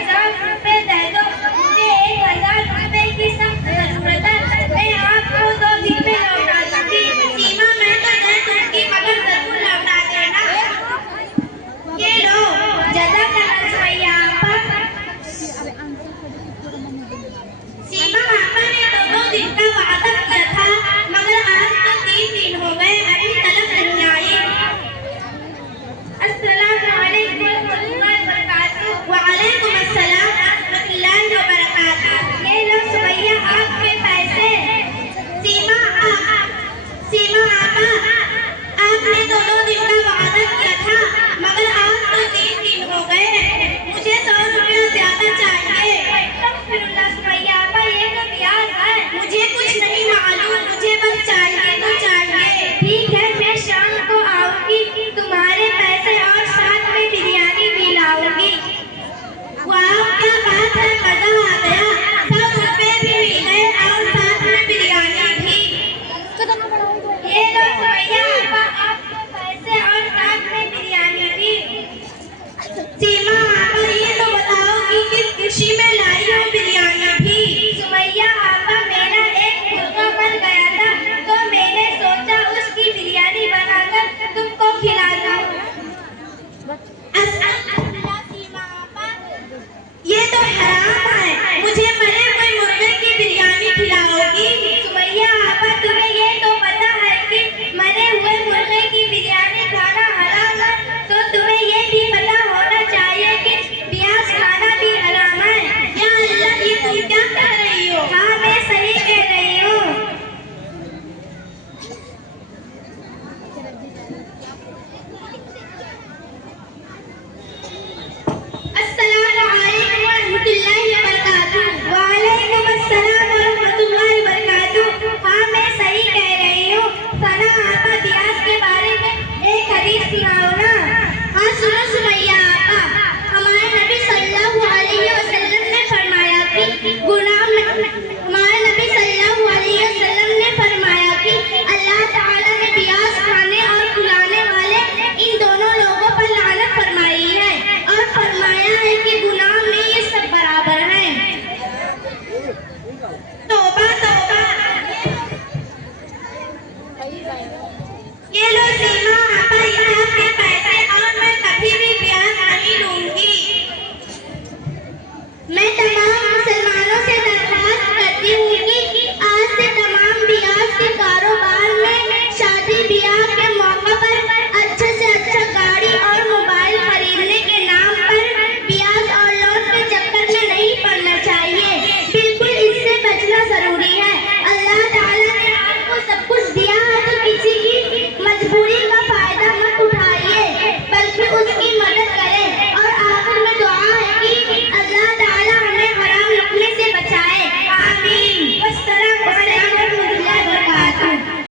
1000 रुपए दे दो, मुझे 1000 रुपए की सख्त जरूरत है, मैं आपको 2 दिन में लौटा दूंगी। सीमा, मैं तो दे दूंगी मगर जरूर लौटा देना। ये लो, जज़ाकल्लाह सुमैया आपा। सीमा आपा ने तो 2 दिन का वादा किया था, मगर आज तो 3 दिन हो गए, अभी तलक नहीं आई। अस्सलामु अलैकुम वरहमतुल्लाहि वबरकातुहू। वालेकुम अस्सलाम वरहमतुल्लाहि वबरकातुहू। ये लो सुमैया आपके पैसे। सीमा आपा, आपने तो 2 दिन का वादा किया था, मगर आज तो 3 दिन हो गए, मुझे 100 रुपया ज्यादा चाहिए। अस्तगफिरुल्लाह सुमैया आपा, ये तो ब्याज है, मुझे कुछ नहीं मालूम, मुझे बस चाहिए तो चाहिए। ठीक है, मैं शाम को आऊंगी, तुम्हारे पैसे और साथ में बिरयानी भी लाऊंगी। वाह, क्या बात है, मजा आ गया, 100 रुपए भी मिल गए और साथ में बिरयानी भी। ये लो सुमैया आपा, आपके पैसे और साथ में बिरयानी भी। सीमा आपा, ये तो बताओ कि किस खुशी में लाई हो बिरयानी भी। सुमैया आपा, मेरा एक मुर्गा मर गया था, तो मैंने सोचा उसकी बिरयानी बनाकर तुमको खिला दूं। अल्हम्दुलिल्लाह सीमा आपा, ये तो हराम है, मुझे मरे हुए मुर्गे की बिरयानी खिलाओगी। सुमैया आपा, तुम्हें ये तो पता है कि मरे हुए मुर्गे की बिरयानी खाना हराम है, तो तुम्हें ये भी पता होना चाहिए कि प्याज खाना भी हराम है। या अल्लाह, ये तुम क्या कह रही हो? हाँ, मैं सही कह रही हूँ। अस्सलामु अलैकुम वरहमतुल्लाहि वबरकातुहू। वालेकुम अस्सलाम वरहमतुल्लाहि वबरकातुहू। हाँ, मैं सही कह रही हूँ। सना आपा, प्याज के बारे में एक हदीस सुनाओ ना। हाँ, सुनो सुमैया आपा, हमारे नबी सल्लल्लाहु अलैहि वसल्लम ने फरमाया कि अल्लाह ताला ने प्याज खाने और खिलाने वाले इन दोनों लोगों पर लानत फरमाई है और फरमाया है कि गुनाह में ये सब बराबर हैं। तो